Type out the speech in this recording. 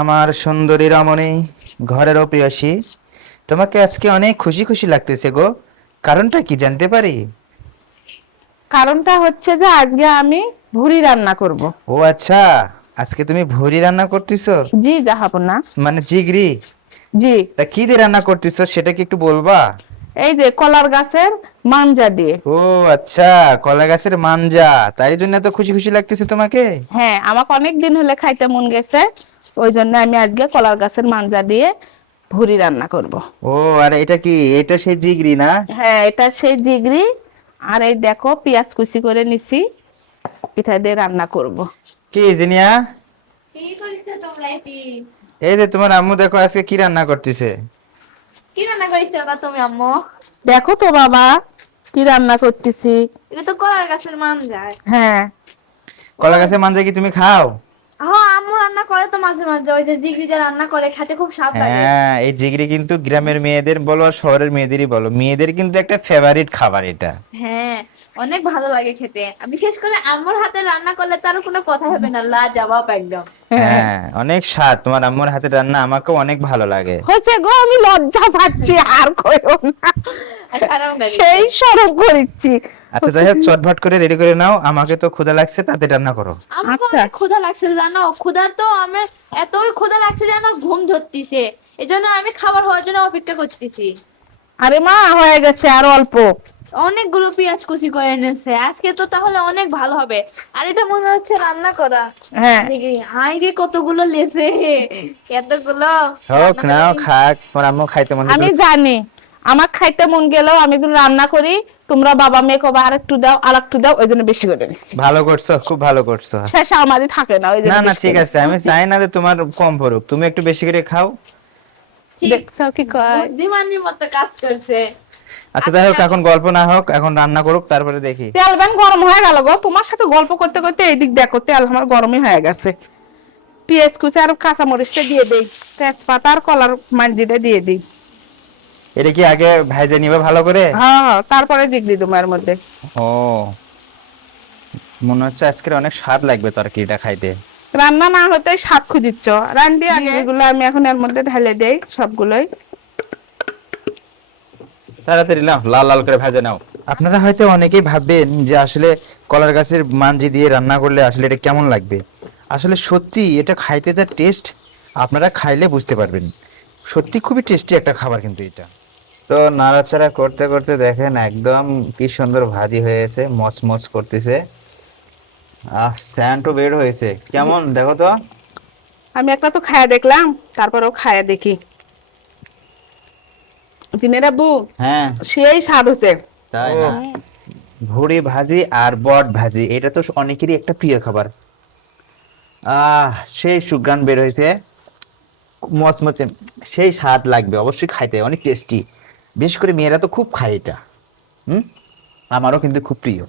আমার সুন্দরী রমণী, ঘরের প্রিয়সী, তোমাকে আজকে অনেক খুশি খুশি লাগতেছে গো। কারণটা কি জানতে পারি? কারণটা হচ্ছে যে আজকে আমি ভুড়ি রান্না করব। ও আচ্ছা, আজকে তুমি ভুঁড়ি রান্না করতেছো? জি জাহাপনা। মানে জিগরি? জি, তা কি দিয়ে রান্না করতেছো সেটা কি একটু বলবা? এই যে কলার গাছের মাঞ্জা দিয়ে। ও আচ্ছা, কলা গাছের মাঞ্জা, তাই জন্য এত খুশি খুশি লাগতেছে তোমাকে? হ্যাঁ, আমাকে অনেক দিন হলে খাইতে মন গেছে, ওই জন্য আমি আজকে কলার গাছের মাঞ্জা দিয়ে ভুড়ি রান্না করব। ও, আর এটা কি? এটা সেই জিগরি না? হ্যাঁ, এটা সেই জিগরি। আর এই দেখো পেঁয়াজ কুচি করে নিছি, এটা দিয়ে রান্না করব। কি জিনিয়া? কি করিস তোমরা এটি? এই যে তোমার আম্মু দেখো আজকে কি রান্না করতেছে। কি রান্না করিস গা তুমি আম্মু? দেখো তো বাবা, কি রান্না করতেছি। এটা তো কলার গাছের মান যায়। হ্যাঁ, কলা গাছের মাঞ্জা কি তুমি খাও? হ্যাঁ, আম্মু রান্না করে তো মাঝে মাঝে, ওই যে জিগরি যে রান্না করে খেতে খুব স্বাদ লাগে। হ্যাঁ, এই জিগরি কিন্তু গ্রামের মেয়েদের বলো আর শহরের মেয়েদেরই বলো, মেয়েদের কিন্তু একটা ফেভারিট খাবার এটা। হ্যাঁ, অনেক ভালো লাগে খেতে। আর বিশেষ করে আম্মুর হাতে রান্না করলে তার কোনো কথা হবে না, লাজবাব একদম। হ্যাঁ, অনেক স্বাদ। তোমার আম্মুর হাতের রান্না আমাকেও অনেক ভালো লাগে। হয়েছে গো, আমি লজ্জা পাচ্ছি, আর কইও না। আর খারাপ লাগে। সেই শরম করিচ্ছি। আচ্ছা যাই হোক, চটভট করে রেডি করে নাও, আমাকে তো ক্ষুধা লাগছে, তাতে রান্না করো। আমাকে আচ্ছা। অনেক ক্ষুধা লাগছে জানো, ক্ষুধা তো আমার এতই ক্ষুধা লাগছে যে আমার ঘুম ধরতিছে। এজন্য আমি খাবার হওয়ার জন্য অপেক্ষা করতেছি। আরে মা, হয়ে গেছে আর অল্প। অনেকগুলো পেঁয়াজ কুচি করে এনেছে, আজকে তো তাহলে অনেক ভালো হবে। আর এটা মনে হচ্ছে রান্না করা। হ্যাঁ, দেখি আইগে কতগুলো লেছে, এতগুলো হোক, রান্না নাও করে খাক, তোমার আম্মু খাইতে মনে আমি হচ্ছে। জানি আমার খাইতে মন গেলেও আমি এগুলো রান্না করি। তোমরা বাবা মেয়ে কবা আর একটু দাও, আর একটু দাও, ওই জন্য বেশি করে নিচ্ছি। ভালো করছো, খুব ভালো করছো। শেষে আমারই থাকে না, ওই জন্য না না, বেশি ঠিক করে আছে, আমি চাই না যে তোমার কম পড়ুক, তুমি একটু বেশি করে খাও। নিচ্ছি। দেখছো কি কয়? বুদ্ধিমানের মতো কাজ করছে। আচ্ছা যাই হোক, এখন গল্প না হোক, এখন রান্না করুক, তারপরে দেখি। তেল ব্যান গরম হয়ে গেল গো, তোমার সাথে গল্প করতে করতে এইদিক দেখো তেল আমার গরমই হয়ে গেছে। পেঁয়াজ কুচি আর কাঁচা মরিচটা দিয়ে দেই, তেজপাতা আর কলার মাঞ্জিটা দিয়ে দিই। এটা কি আগে ভাইজে নিবে ভালো করে? হ্যাঁ, তারপরে দিগলি তোমার মধ্যে। ও, মনে হচ্ছে আজকে অনেক স্বাদ লাগবে তরকারিটা খাইতে। রান্না না হতে স্বাদ খুঁজিচ্ছ, রান্দি আগে এগুলো আমি এখন এর মধ্যে ঢেলে দেই সবগুলোই। তাড়াতাড়ি নাও, লাল লাল করে ভেজে নাও। আপনারা হয়তো অনেকেই ভাববেন যে আসলে কলার গাছের মাঞ্জি দিয়ে রান্না করলে আসলে এটা কেমন লাগবে। আসলে সত্যি এটা খাইতে যা টেস্ট, আপনারা খাইলে বুঝতে পারবেন। সত্যি খুবই টেস্টি একটা খাবার কিন্তু এটা। তো নাড়াচাড়া করতে করতে দেখেন একদম কি সুন্দর ভাজি হয়েছে, মচমচ করতেছে। স্যান্ডও বের হয়েছে, কেমন দেখো তো। আমি একটা তো খায়া দেখলাম, তারপরেও খায়া দেখি। জিনেরা বু, হ্যাঁ, সেই স্বাদ হচ্ছে। তাই না? ভুড়ি ভাজি আর বট ভাজি, এটা তো অনেকেরই একটা প্রিয় খাবার। সেই সুঘ্রাণ বের হয়েছে, মচমচে, সেই স্বাদ লাগবে অবশ্যই খাইতে, অনেক টেস্টি। বিশেষ করে মেয়েরা তো খুব খায় এটা। আমারও কিন্তু খুব প্রিয়।